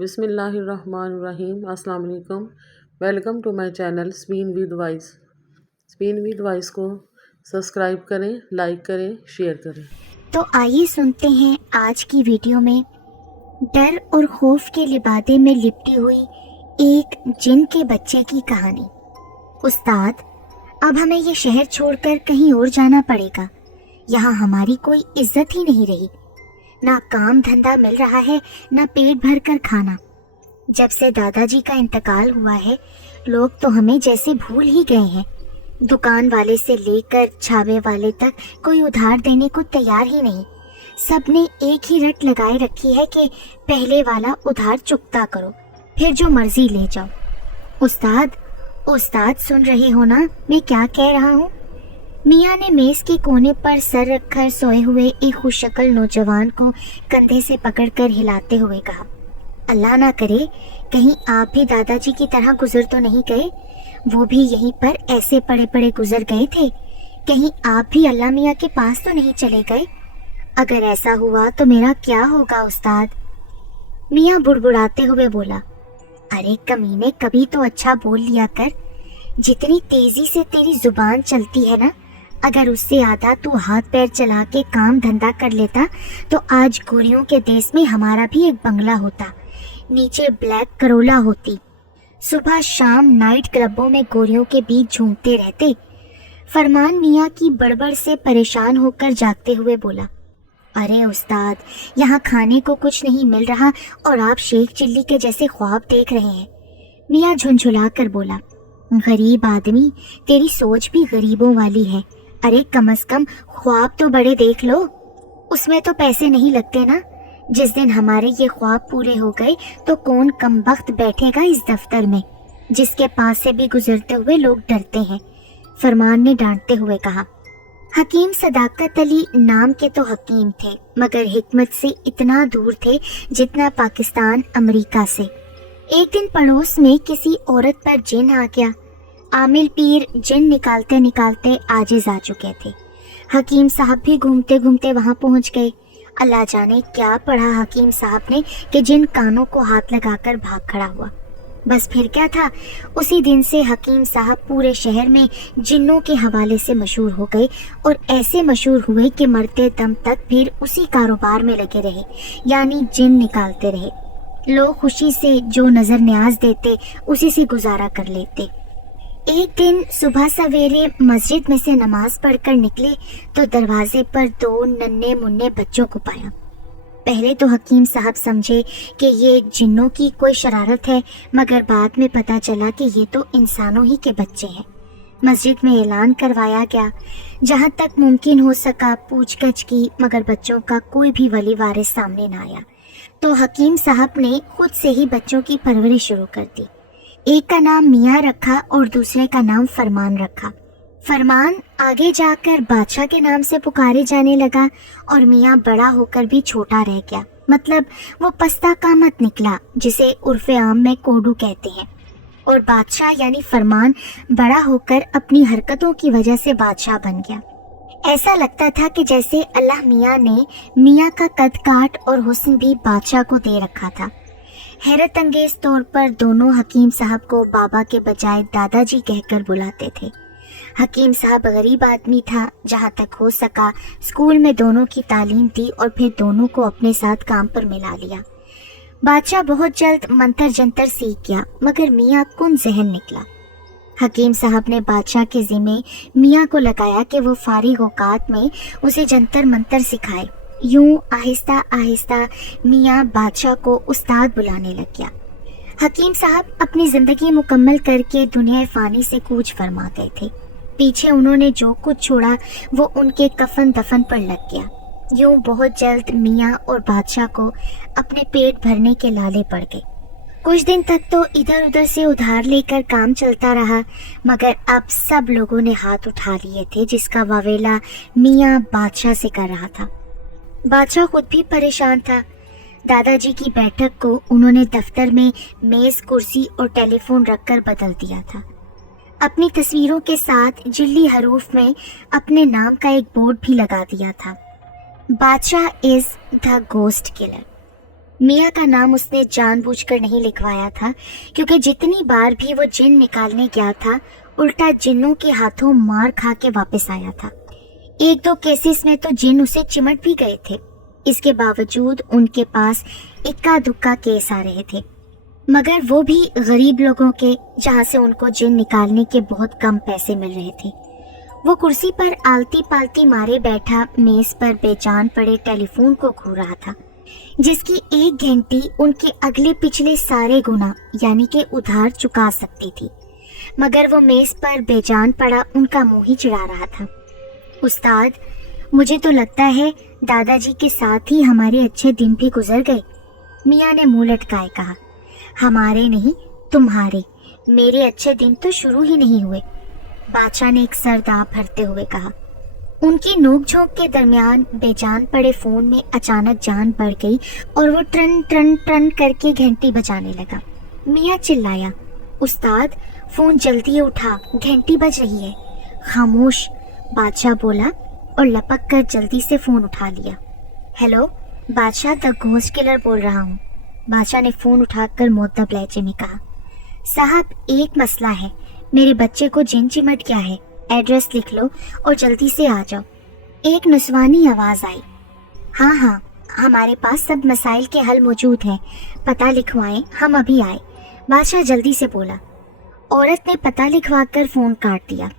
بسم اللہ الرحمن الرحیم۔ السلام علیکم۔ Welcome to my channel spin with voice. Spin with voice کو سبسکرائب کریں، لائک کریں، شیئر کریں۔ تو آئیے سنتے ہیں آج کی ویڈیو میں ڈر اور خوف کے لبادے میں لپٹی ہوئی ایک جن کے بچے کی کہانی۔ استاد، اب ہمیں یہ شہر چھوڑ کر کہیں اور جانا پڑے گا۔ یہاں ہماری کوئی عزت ہی نہیں رہی، نہ کام دھندا مل رہا ہے، نہ پیٹ بھر کر کھانا۔ جب سے دادا جی کا انتقال ہوا ہے، لوگ تو ہمیں جیسے بھول ہی گئے ہیں۔ دکان والے سے لے کر چھاوے والے تک کوئی ادھار دینے کو تیار ہی نہیں۔ سب نے ایک ہی رٹ لگائے رکھی ہے کہ پہلے والا ادھار چکتا کرو، پھر جو مرضی لے جاؤ۔ استاد سن رہے ہو نا میں کیا کہہ رہا ہوں؟ میاں نے میز کے کونے پر سر رکھ کر سوئے ہوئے ایک خوش شکل نوجوان کو کندھے سے پکڑ کر ہلاتے ہوئے کہا، اللہ نہ کرے کہیں آپ بھی دادا جی کی طرح گزر تو نہیں گئے؟ وہ بھی یہیں پر ایسے پڑے پڑے گزر گئے تھے، کہیں آپ بھی اللہ میاں کے پاس تو نہیں چلے گئے؟ اگر ایسا ہوا تو میرا کیا ہوگا استاد؟ میاں بڑبڑاتے ہوئے بولا، ارے کمینے کبھی تو اچھا بول لیا کر، جتنی تیزی سے تیری زبان چلتی ہے نا، اگر اس سے آدھا تو ہاتھ پیر چلا کے کام دھندا کر لیتا تو آج گوریوں کے دیس میں ہمارا بھی ایک بنگلہ ہوتا، نیچے بلیک کرولا ہوتی، صبح شام نائٹ کلبوں میں گوریوں کے بیچ جھومتے رہتے۔ فرمان میاں کی بڑبڑ سے پریشان ہو کر جاگتے ہوئے بولا، ارے استاد، یہاں کھانے کو کچھ نہیں مل رہا اور آپ شیخ چلی کے جیسے خواب دیکھ رہے ہیں۔ میاں جھنجھلا کر بولا، غریب آدمی، تیری سوچ بھی غریبوں والی ہے۔ ارے کم از کم خواب تو بڑے دیکھ لو، اس میں تو پیسے نہیں لگتے نا۔ جس دن ہمارے یہ خواب پورے ہو گئے تو کون کم بخت بیٹھے گا اس دفتر میں، جس کے پاس سے بھی گزرتے ہوئے لوگ ڈرتے ہیں؟ فرمان نے ڈانٹتے ہوئے کہا۔ حکیم صداقت علی نام کے تو حکیم تھے، مگر حکمت سے اتنا دور تھے جتنا پاکستان امریکہ سے۔ ایک دن پڑوس میں کسی عورت پر جن آ گیا۔ عامل پیر جن نکالتے نکالتے عاجز آ چکے تھے۔ حکیم صاحب بھی گھومتے گھومتے وہاں پہنچ گئے۔ اللہ جانے کیا پڑھا حکیم صاحب نے کہ جن کانوں کو ہاتھ لگا کر بھاگ کھڑا ہوا۔ بس پھر کیا تھا، اسی دن سے حکیم صاحب پورے شہر میں جنوں کے حوالے سے مشہور ہو گئے، اور ایسے مشہور ہوئے کہ مرتے دم تک پھر اسی کاروبار میں لگے رہے، یعنی جن نکالتے رہے۔ لوگ خوشی سے جو نظر نیاز دیتے اسی سے گزارا کر لیتے۔ ایک دن صبح سویرے مسجد میں سے نماز پڑھ کر نکلے تو دروازے پر دو ننھے منھے بچوں کو پایا۔ پہلے تو حکیم صاحب سمجھے کہ یہ جنوں کی کوئی شرارت ہے، مگر بعد میں پتہ چلا کہ یہ تو انسانوں ہی کے بچے ہیں۔ مسجد میں اعلان کروایا گیا، جہاں تک ممکن ہو سکا پوچھ گچھ کی، مگر بچوں کا کوئی بھی ولی وارث سامنے نہ آیا۔ تو حکیم صاحب نے خود سے ہی بچوں کی پرورش شروع کر دی۔ ایک کا نام میاں رکھا اور دوسرے کا نام فرمان رکھا۔ فرمان آگے جا کر بادشاہ کے نام سے پکارے جانے لگا، اور میاں بڑا ہو کر بھی چھوٹا رہ گیا، مطلب وہ پستہ قامت نکلا، جسے عرف عام میں کوڈو کہتے ہیں۔ اور بادشاہ یعنی فرمان بڑا ہو کر اپنی حرکتوں کی وجہ سے بادشاہ بن گیا۔ ایسا لگتا تھا کہ جیسے اللہ میاں نے میاں کا قد کاٹ اور حسن بھی بادشاہ کو دے رکھا تھا۔ حیرت انگیز طور پر دونوں حکیم صاحب کو بابا کے بجائے دادا جی کہہ کر بلاتے تھے۔ حکیم صاحب غریب آدمی تھا، جہاں تک ہو سکا اسکول میں دونوں کی تعلیم دی اور پھر دونوں کو اپنے ساتھ کام پر ملا لیا۔ بادشاہ بہت جلد منتر جنتر سیکھ گیا، مگر میاں کن ذہن نکلا۔ حکیم صاحب نے بادشاہ کے ذمے میاں کو لگایا کہ وہ فارغ اوقات میں اسے جنتر منتر سکھائے۔ یوں آہستہ آہستہ میاں بادشاہ کو استاد بلانے لگ گیا۔ حکیم صاحب اپنی زندگی مکمل کر کے دنیا فانی سے کوچ فرما گئے تھے۔ پیچھے انہوں نے جو کچھ چھوڑا وہ ان کے کفن دفن پر لگ گیا۔ یوں بہت جلد میاں اور بادشاہ کو اپنے پیٹ بھرنے کے لالے پڑ گئے۔ کچھ دن تک تو ادھر ادھر سے ادھار لے کر کام چلتا رہا، مگر اب سب لوگوں نے ہاتھ اٹھا لیے تھے، جس کا واویلا میاں بادشاہ سے کر رہا تھا۔ بادشاہ خود بھی پریشان تھا۔ دادا جی کی بیٹھک کو انہوں نے دفتر میں میز، کرسی اور ٹیلی فون رکھ کر بدل دیا تھا۔ اپنی تصویروں کے ساتھ جلی حروف میں اپنے نام کا ایک بورڈ بھی لگا دیا تھا، بادشاہ از دا گھوسٹ کلر۔ मियाँ का नाम उसने जानबूझकर नहीं लिखवाया था, क्योंकि जितनी बार भी वो जिन निकालने गया था उल्टा जिन्नों के हाथों मार खा के वापस आया था। एक दो केसेस में तो जिन उसे चिमट भी गए थे। इसके बावजूद उनके पास इक्का दुक्का केस आ रहे थे, मगर वो भी गरीब लोगों के, जहाँ से उनको जिन निकालने के बहुत कम पैसे मिल रहे थे। वो कुर्सी पर आलती पालती मारे बैठा मेज पर बेजान पड़े टेलीफोन को घूर रहा था, जिसकी एक घंटी उनके अगले पिछले सारे गुना यानी कि उधार चुका सकती थी, मगर वो मेज पर बेजान पड़ा उनका मुंह ही चिढ़ा रहा था। उस्ताद, मुझे तो लगता है दादाजी के साथ ही हमारे अच्छे दिन भी गुजर गए। मियाँ ने मुंह लटकाए कहा। हमारे नहीं, तुम्हारे। मेरे अच्छे दिन तो शुरू ही नहीं हुए, बादशाह ने एक सर दांव भरते हुए कहा। उनकी नोक-झोंक के दरमियान बेजान पड़े फोन में अचानक जान बढ़ गई और वो ट्रन ट्रन ट्रन करके घंटी बजाने लगा। मियाँ चिल्लाया, उस्ताद, फोन जल्दी उठा, घंटी बज रही है। खामोश, बादशाह बोला और लपक कर जल्दी से फोन उठा लिया। हेलो, बादशाह द घोस्ट किलर बोल रहा हूँ। बादशाह ने फोन उठाकर मुअद्दब लहजे में कहा। साहब, एक मसला है, मेरे बच्चे को जिन चिमट गया है, एड्रेस लिख लो और जल्दी से आ जाओ। एक नस्वानी आवाज आई। हाँ हाँ, हमारे पास सब मसाइल के हल मौजूद हैं, पता लिखवाएं, हम अभी आए। बादशाह जल्दी से बोला। औरत ने पता लिखवा कर फोन काट दिया।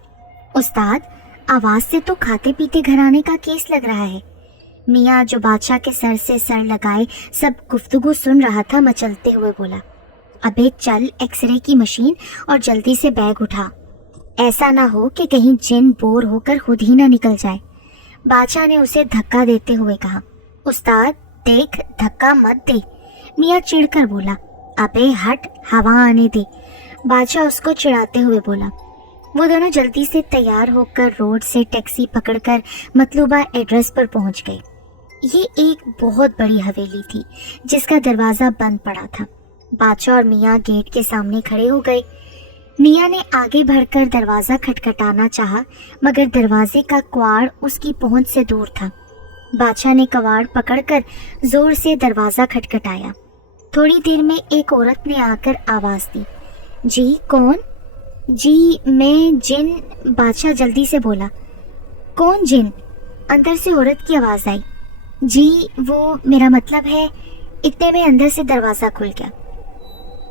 उस्ताद, आवाज से तो खाते पीते घराने का केस लग रहा है। मियाँ, जो बादशाह के सर से सर लगाए सब गुफ्तगू सुन रहा था, मचलते हुए बोला, अबे चल एक्सरे की मशीन और जल्दी से बैग उठा। ऐसा ना हो कि कहीं जिन बोर होकर खुद ही ना निकल जाए। बादशाह ने उसे धक्का देते हुए कहा। उस्ताद, देख, धक्का मत दे। मियाँ चिढ़कर बोला। अबे हट, हवा आने दे। बादशाह उसको चिढ़ाते हुए बोला। वो दोनों जल्दी से तैयार होकर रोड से टैक्सी पकड़कर मतलूबा एड्रेस पर पहुंच गए। ये एक बहुत बड़ी हवेली थी जिसका दरवाजा बंद पड़ा था। बादशाह और मियाँ गेट के सामने खड़े हो गए। मियाँ ने आगे बढ़कर दरवाजा खटखटाना चाहा, मगर दरवाजे का कवाड़ उसकी पहुंच से दूर था। बादशाह ने कवाड़ पकड़कर जोर से दरवाजा खटखटाया। थोड़ी देर में एक औरत ने आकर आवाज दी। जी, कौन? जी, मैं जिन। बादशाह जल्दी से बोला। कौन जिन? अंदर से औरत की आवाज आई। जी, वो, मेरा मतलब है। इतने में अंदर से दरवाजा खुल गया,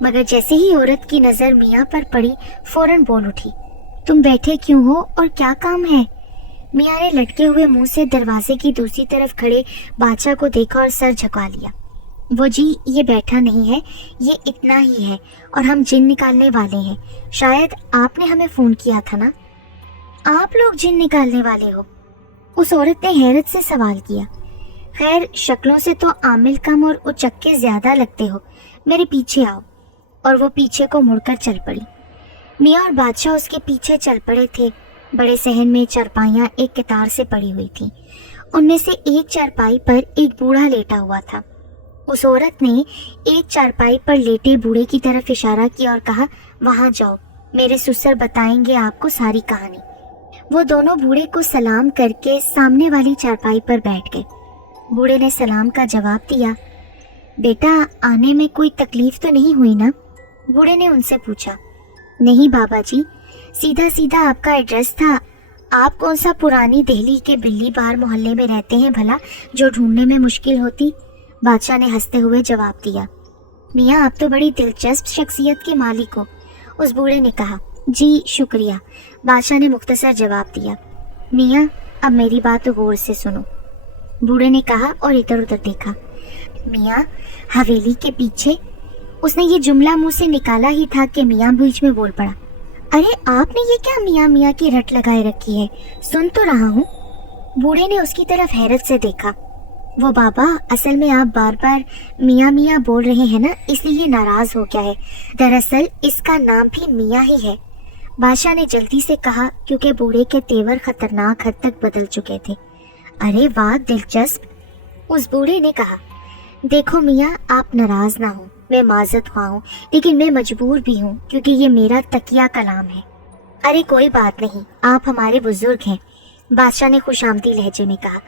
मगर जैसे ही औरत की नजर मियाँ पर पड़ी, फौरन बोल उठी। तुम बैठे क्यों हो और क्या काम है? मियाँ ने लटके हुए मुंह से दरवाजे की दूसरी तरफ खड़े बादशाह को देखा और सर झुका लिया। वो जी, ये बैठा नहीं है, ये इतना ही है और हम जिन निकालने वाले हैं। शायद आपने हमें फोन किया था ना? आप लोग जिन निकालने वाले हो? उस औरत ने हैरत से सवाल किया। खैर, शक्लों से तो आमिल कम और उचक्के ज्यादा लगते हो, मेरे पीछे आओ। और वो पीछे को मुड़कर चल पड़ी। मियाँ और बादशाह उसके पीछे चल पड़े थे। बड़े सहन में चारपाइयाँ एक कतार से पड़ी हुई थी। उनमें से एक चारपाई पर एक बूढ़ा लेटा हुआ था। उस औरत ने एक चारपाई पर लेटे बूढ़े की तरफ इशारा किया और कहा, वहां जाओ, मेरे ससुर बताएंगे आपको सारी कहानी। वो दोनों बूढ़े को सलाम करके सामने वाली चारपाई पर बैठ गए। बूढ़े ने सलाम का जवाब दिया। बेटा, आने में कोई तकलीफ तो नहीं हुई ना? बूढ़े ने उनसे पूछा। नहीं बाबा जी, सीधा सीधा आपका एड्रेस था। आप कौन सा पुरानी दिल्ली के बिल्ली बार मोहल्ले में रहते हैं भला, जो ढूंढने में मुश्किल होती? बादशाह ने हंसते हुए जवाब दिया। मियाँ, आप तो बड़ी दिलचस्प शख्सियत के मालिक हो, उस बूढ़े ने कहा। जी शुक्रिया, बादशाह ने मुख्तसर जवाब दिया। मियाँ, अब मेरी बात गौर से सुनो, बूढ़े ने कहा और इधर उधर देखा। मियाँ, हवेली के पीछे। उसने ये जुमला मुंह से निकाला ही था कि मियाँ बीच में बोल पड़ा। अरे आपने ये क्या मियाँ मियाँ की रट लगाए रखी है? सुन तो रहा हूँ। बूढ़े ने उसकी तरफ हैरत से देखा। वो बाबा, असल में आप बार बार मियाँ मियाँ बोल रहे हैं ना, इसलिए ये नाराज हो गया है। दरअसल इसका नाम भी मियाँ ही है, बादशाह ने जल्दी से कहा, क्योंकि बूढ़े के तेवर खतरनाक हद तक बदल चुके थे। अरे वाह, दिलचस्प, उस बूढ़े ने कहा। देखो मियाँ, आप नाराज ना हो, मैं माजरत ख्वाह हूँ, लेकिन मैं मजबूर भी हूँ क्योंकि ये मेरा तकिया कलाम है। अरे कोई बात नहीं, आप हमारे बुजुर्ग हैं, बादशाह ने खुशामदी लहजे में कहा।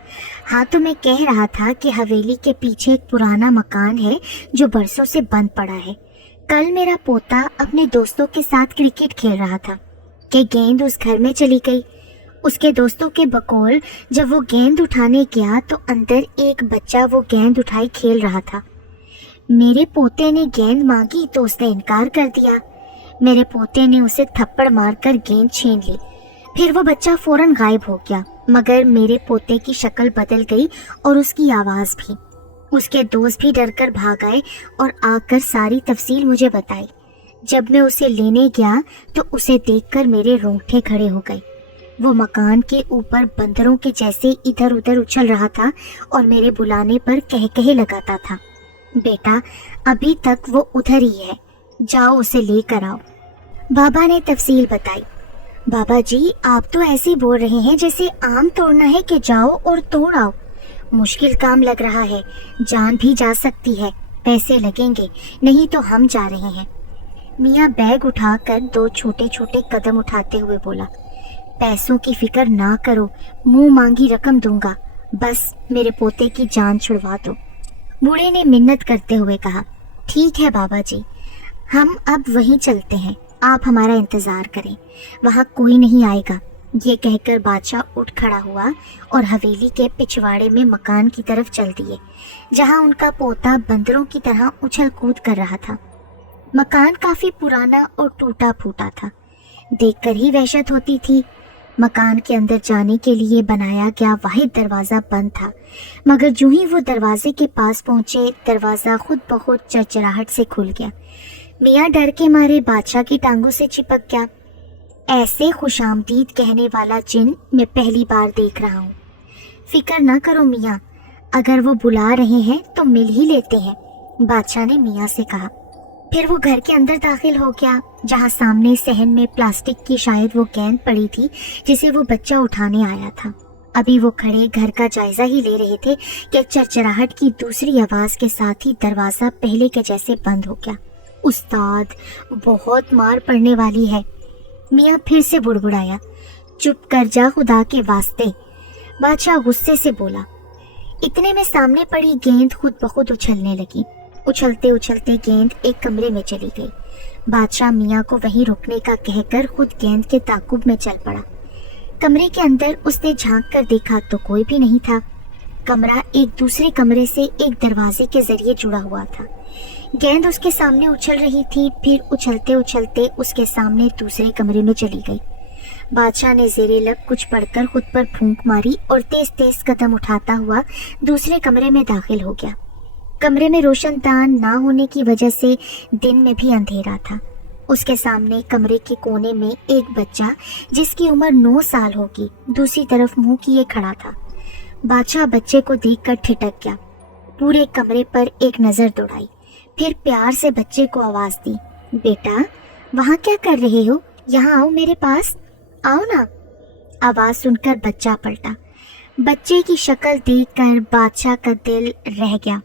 हाँ तो मैं कह रहा था कि हवेली के पीछे एक पुराना मकान है जो बरसों से बंद पड़ा है। कल मेरा पोता अपने दोस्तों के साथ क्रिकेट खेल रहा था कि गेंद उस घर में चली गई। उसके दोस्तों के बकौल जब वो गेंद उठाने गया तो अंदर एक बच्चा वो गेंद उठाई खेल रहा था। मेरे पोते ने गेंद मांगी तो उसने इनकार कर दिया। मेरे पोते ने उसे थप्पड़ मारकर गेंद छीन ली। फिर वो बच्चा फौरन गायब हो गया, मगर मेरे पोते की शक्ल बदल गई और उसकी आवाज़ भी। उसके दोस्त भी डरकर भाग आए और आकर सारी तफसील मुझे बताई। जब मैं उसे लेने गया तो उसे देखकर मेरे रोंगटे खड़े हो गए। वो मकान के ऊपर बंदरों के जैसे इधर उधर उछल रहा था और मेरे बुलाने पर कह लगाता था। बेटा, अभी तक वो उधर ही है, जाओ उसे लेकर आओ। बाबा ने तफसील बताई। बाबा जी, आप तो ऐसे बोल रहे हैं जैसे आम तोड़ना है कि जाओ और तोड़ आओ। मुश्किल काम लग रहा है, जान भी जा सकती है, पैसे लगेंगे, नहीं तो हम जा रहे हैं। मियाँ बैग उठाकर 2 छोटे छोटे कदम उठाते हुए बोला, पैसों की फिक्र ना करो, मुंह मांगी रकम दूंगा, बस मेरे पोते की जान छुड़वा दो। बूढ़े ने मिन्नत करते हुए कहा, ठीक है बाबा जी, हम अब वहीं चलते हैं, आप हमारा इंतजार करें, वहाँ कोई नहीं आएगा। ये कहकर बादशाह उठ खड़ा हुआ और हवेली के पिछवाड़े में मकान की तरफ चल दिए, जहाँ उनका पोता बंदरों की तरह उछल कूद कर रहा था। मकान काफी पुराना और टूटा फूटा था, देखकर ही वहशत होती थी। मकान के अंदर जाने के लिए बनाया गया वाहिद दरवाज़ा बंद था, मगर जो ही वो दरवाजे के पास पहुंचे, दरवाज़ा खुद ब खुद चरचराहट से खुल गया। मियाँ डर के मारे बादशाह की टांगों से चिपक गया। ऐसे खुशामदीद कहने वाला जिन मैं पहली बार देख रहा हूँ। फिक्र न करो मियाँ, अगर वो बुला रहे हैं तो मिल ही लेते हैं, बादशाह ने मियाँ से कहा। फिर वो घर के अंदर दाखिल हो गया, जहाँ सामने सहन में प्लास्टिक की शायद वो गेंद पड़ी थी जिसे वो बच्चा उठाने आया था। अभी वो खड़े घर का जायजा ही ले रहे थे कि चरचराहट की दूसरी आवाज़ के साथ ही दरवाज़ा पहले के जैसे बंद हो गया। उस्ताद, बहुत मार पड़ने वाली है। मियाँ फिर से बुड़बुड़ाया, चुप कर जा खुदा के वास्ते। बादशाह गुस्से से बोला। इतने में सामने पड़ी गेंद खुद ब खुद उछलने लगी। उछलते उछलते गेंद एक कमरे में चली गई। बादशाह मियाँ को वहीं रुकने का कहकर खुद गेंद के ताकुब में चल पड़ा। कमरे के अंदर उसने झांक कर देखा तो कोई भी नहीं था। कमरा एक दूसरे कमरे से एक दरवाजे के जरिए जुड़ा हुआ था। गेंद उसके सामने उछल रही थी, फिर उछलते उछलते उसके सामने दूसरे कमरे में चली गई। बादशाह ने ज़ेरे लब कुछ पढ़कर खुद पर फूंक मारी और तेज तेज कदम उठाता हुआ दूसरे कमरे में दाखिल हो गया। कमरे में रोशनदान ना होने की वजह से दिन में भी अंधेरा था। उसके सामने कमरे के कोने में एक बच्चा जिसकी उम्र 9 साल होगी दूसरी तरफ मुंह किए खड़ा था। बादशाह बच्चे को देखकर ठिठक गया। पूरे कमरे पर एक नज़र दौड़ाई, फिर प्यार से बच्चे को आवाज़ दी, बेटा वहाँ क्या कर रहे हो, यहाँ आओ मेरे पास, आओ ना। आवाज़ सुनकर बच्चा पलटा। बच्चे की शक्ल देखकर बादशाह का दिल रह गया।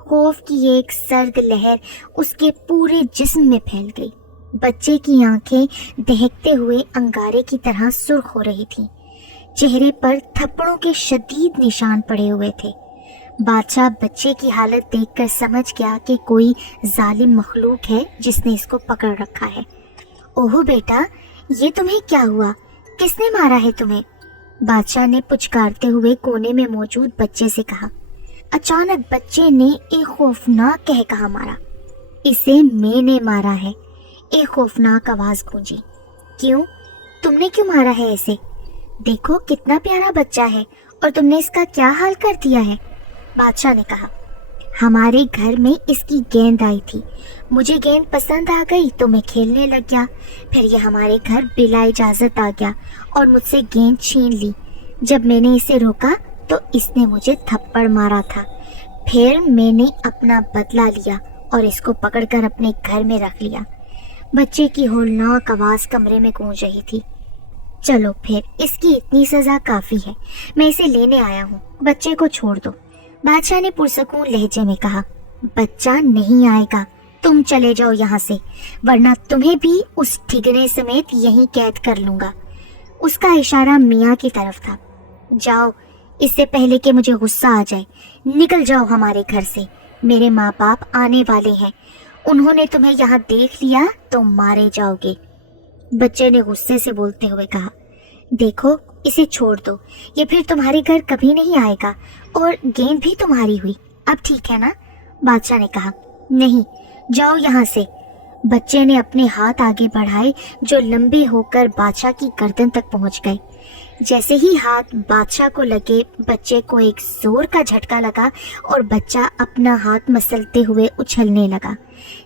खौफ की एक सर्द लहर उसके पूरे जिस्म में फैल गई। बच्चे की आंखें दहकते हुए अंगारे की तरह सुर्ख हो रही थीं। चेहरे पर थप्पड़ों के शदीद निशान पड़े हुए थे। बादशाह बच्चे की हालत देखकर समझ गया कि कोई जालिम मखलूक है जिसने इसको पकड़ रखा है। ओहो बेटा, ये तुम्हें क्या हुआ, किसने मारा है तुम्हें? बादशाह ने पुचकारते हुए कोने में मौजूद बच्चे से कहा। अचानक बच्चे ने एक खौफनाक कह कहा मारा। इसे मैंने मारा है, एक खौफनाक आवाज गूंजी। क्यों, तुमने क्यों मारा है इसे? देखो कितना प्यारा बच्चा है और तुमने इसका क्या हाल कर दिया है? बादशाह ने कहा। हमारे घर में इसकी गेंद आई थी, मुझे गेंद पसंद आ गई तो मैं खेलने लग गया। फिर ये हमारे घर बिला इजाज़त आ गया और मुझसे गेंद छीन ली। जब मैंने इसे रोका तो इसने मुझे थप्पड़ मारा था। फिर मैंने अपना बदला लिया और इसको पकड़कर अपने घर में रख लिया। बच्चे की होलनाक आवाज़ कमरे में गूंज रही थी। चलो फिर, इसकी इतनी सज़ा काफ़ी है, मैं इसे लेने आया हूँ, बच्चे को छोड़ दो। बादशाह ने पुरसकून लहजे में कहा। बच्चा नहीं आएगा, तुम चले जाओ यहाँ से, वरना तुम्हें भी उस ठिगने समेत यहीं कैद कर लूँगा। उसका इशारा मियाँ की तरफ था। जाओ, इससे पहले कि मुझे गुस्सा आ जाए, निकल जाओ हमारे घर से। मेरे माँ बाप आने वाले हैं, उन्होंने तुम्हें यहाँ देख लिया तो मारे जाओगे। बच्चे ने गुस्से से बोलते हुए कहा, देखो इसे छोड़ दो, ये फिर तुम्हारे घर कभी नहीं आएगा और गेंद भी तुम्हारी हुई, अब ठीक है ना? बादशाह ने कहा, नहीं, जाओ यहाँ से। बच्चे ने अपने हाथ आगे बढ़ाए जो लंबे होकर बादशाह की गर्दन तक पहुंच गए। जैसे ही हाथ बादशाह को लगे, बच्चे को एक जोर का झटका लगा और बच्चा अपना हाथ मसलते हुए उछलने लगा,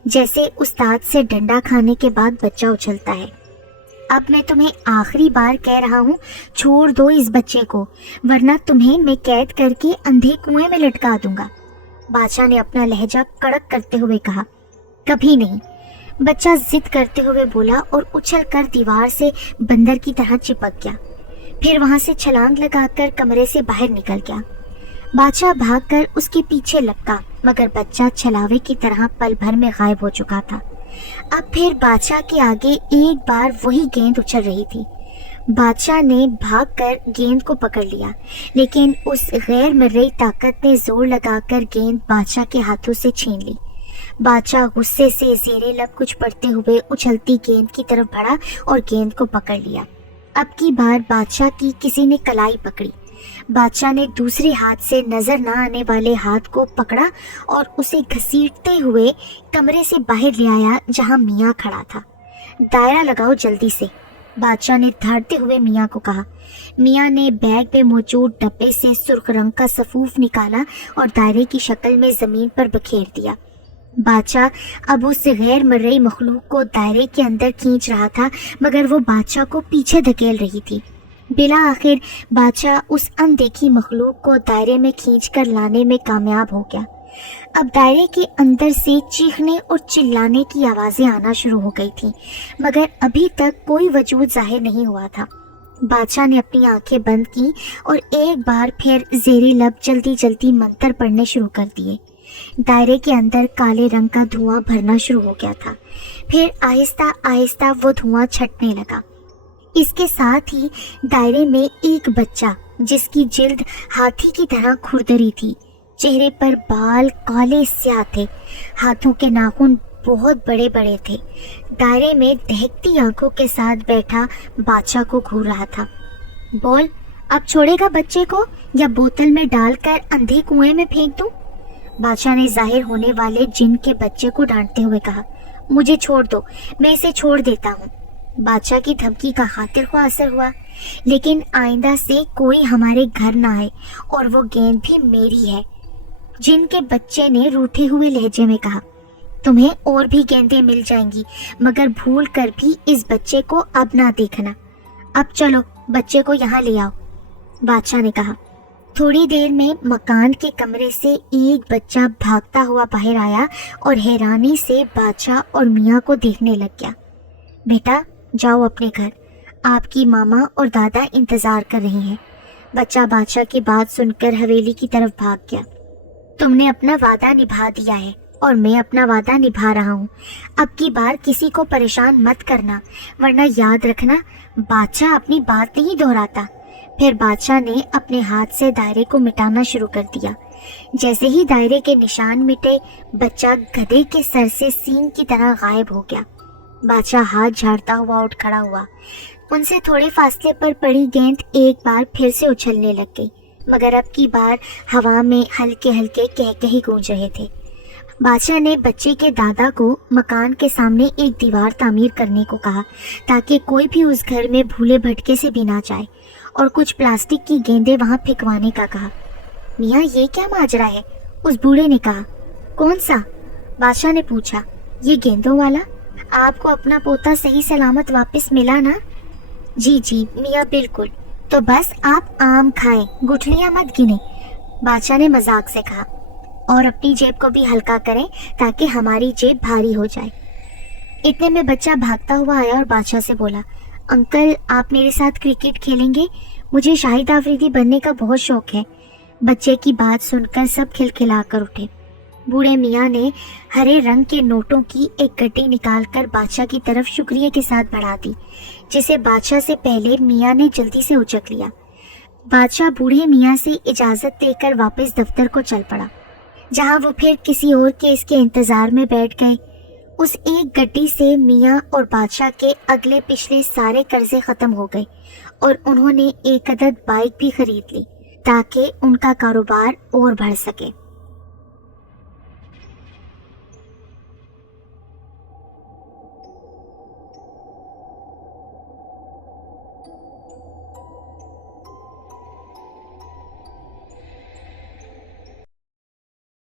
जैसे उस्ताद से डंडा खाने के बाद बच्चा उछलता है। अब मैं तुम्हें आखिरी बार कह रहा हूँ, छोड़ दो इस बच्चे को, वरना तुम्हें मैं कैद करके अंधे कुएं में लटका दूंगा। बादशाह ने अपना लहजा कड़क करते हुए कहा, कभी नहीं। बच्चा जिद करते हुए बोला और उछलकर दीवार से बंदर की तरह चिपक गया। फिर वहां से छलांग लगाकर कमरे से बाहर निकल गया। बादशाह भागकर उसके पीछे लपका, मगर बच्चा छलावे की तरह पल भर में गायब हो चुका था। अब फिर बादशाह के आगे एक बार वही गेंद उछल रही थी। बादशाह ने भागकर गेंद को पकड़ लिया, लेकिन उस गैर मर्ई ताकत ने जोर लगाकर गेंद बादशाह के हाथों से छीन ली। बादशाह गुस्से से ज़ेरे लब कुछ पड़ते हुए उछलती गेंद की तरफ बढ़ा और गेंद को पकड़ लिया। अब की बार बादशाह की किसी ने कलाई पकड़ी। बादशाह ने दूसरे हाथ से नजर न आने वाले हाथ को पकड़ा और उसे घसीटते हुए कमरे से बाहर ले आया जहां मियाँ खड़ा था। दायरा लगाओ जल्दी से, बादशाह ने धाड़ते हुए मियाँ को कहा। मियाँ ने बैग में मौजूद डब्बे से सुर्ख रंग का सफूफ निकाला और दायरे की शक्ल में जमीन पर बखेर दिया। बादशाह अब उस गैर मर्ई मखलूक को दायरे के अंदर खींच रहा था, मगर वो बादशाह को पीछे धकेल रही थी। बिला आखिर बादशाह उस अनदेखी मखलूक को दायरे में खींचकर लाने में कामयाब हो गया। अब दायरे के अंदर से चीखने और चिल्लाने की आवाजें आना शुरू हो गई थीं, मगर अभी तक कोई वजूद जाहिर नहीं हुआ था। बादशाह ने अपनी आंखें बंद की और एक बार फिर ज़ेरे लब जल्दी जल्दी मंत्र पढ़ने शुरू कर दिए। दायरे के अंदर काले रंग का धुआं भरना शुरू हो गया था। फिर आहिस्ता आहिस्ता वो धुआं छटने लगा। इसके साथ ही दायरे में एक बच्चा, जिसकी जिल्द हाथी की तरह खुरदरी थी, चेहरे पर बाल काले स्याह थे, हाथों के नाखून बहुत बड़े बड़े थे, दायरे में दहकती आंखों के साथ बैठा बादशाह को घूर रहा था। बोल, अब छोड़ेगा बच्चे को या बोतल में डालकर अंधे कुएं में फेंक दूं? बादशाह ने जाहिर होने वाले जिन के बच्चे को डांटते हुए कहा। मुझे छोड़ दो, मैं इसे छोड़ देता हूँ। बादशाह की धमकी का खातिर ख्वाह असर हुआ, लेकिन आइंदा से कोई हमारे घर ना आए और वो गेंद भी मेरी है। जिन के बच्चे ने रूठे हुए लहजे में कहा, तुम्हें और भी गेंदें मिल जाएंगी, मगर भूल कर भी इस बच्चे को अब ना देखना। अब चलो बच्चे को यहाँ ले आओ, बादशाह ने कहा। थोड़ी देर में मकान के कमरे से एक बच्चा भागता हुआ बाहर आया और हैरानी से बादशाह और मियाँ को देखने लग गया। बेटा जाओ अपने घर, आपकी मामा और दादा इंतजार कर रहे हैं। बच्चा बादशाह की बात सुनकर हवेली की तरफ भाग गया। तुमने अपना वादा निभा दिया है और मैं अपना वादा निभा रहा हूँ। अब की बार किसी को परेशान मत करना, वरना याद रखना बादशाह अपनी बात नहीं दोहराता। फिर बादशाह ने अपने हाथ से दायरे को मिटाना शुरू कर दिया। जैसे ही दायरे के निशान मिटे, बच्चा गधे के सर से सींग की तरह गायब हो गया। बादशाह हाथ झाड़ता हुआ उठ खड़ा हुआ। उनसे थोड़े फासले पर पड़ी गेंद एक बार फिर से उछलने लग गई, मगर अब की बार हवा में हल्के हल्के कहकही गूंज रहे थे। बादशाह ने बच्चे के दादा को मकान के सामने एक दीवार तामीर करने को कहा, ताकि कोई भी उस घर में भूले भटके से भी ना जाए, और कुछ प्लास्टिक की गेंदें वहां फेंकवाने का कहा। मियाँ ये क्या माजरा है? उस बूढ़े ने कहा। कौन सा? बादशाह ने पूछा। ये गेंदों वाला। आपको अपना पोता सही सलामत वापस मिला ना? जी जी मियाँ बिल्कुल। तो बस आप आम खाएं, गुठलियाँ मत गिने, बादशाह ने मजाक से कहा। और अपनी जेब को भी हल्का करें ताकि हमारी जेब भारी हो जाए। इतने में बच्चा भागता हुआ आया और बादशाह से बोला, अंकल आप मेरे साथ क्रिकेट खेलेंगे? मुझे शाहिद आफरीदी बनने का बहुत शौक है। बच्चे की बात सुनकर सब खिलखिलाकर उठे। बूढ़े मियाँ ने हरे रंग के नोटों की एक गड्डी निकालकर बादशाह की तरफ शुक्रिया के साथ बढ़ा दी, जिसे बादशाह से पहले मियाँ ने जल्दी से उचक लिया। बादशाह बूढ़े मियाँ से इजाज़त लेकर वापस दफ्तर को चल पड़ा, जहाँ वो फिर किसी और केस के इंतज़ार में बैठ गए। उस एक गड्डी से मियाँ और बादशाह के अगले पिछले सारे कर्जे ख़त्म हो गए और उन्होंने एक अदद बाइक भी खरीद ली ताकि उनका कारोबार और बढ़ सके।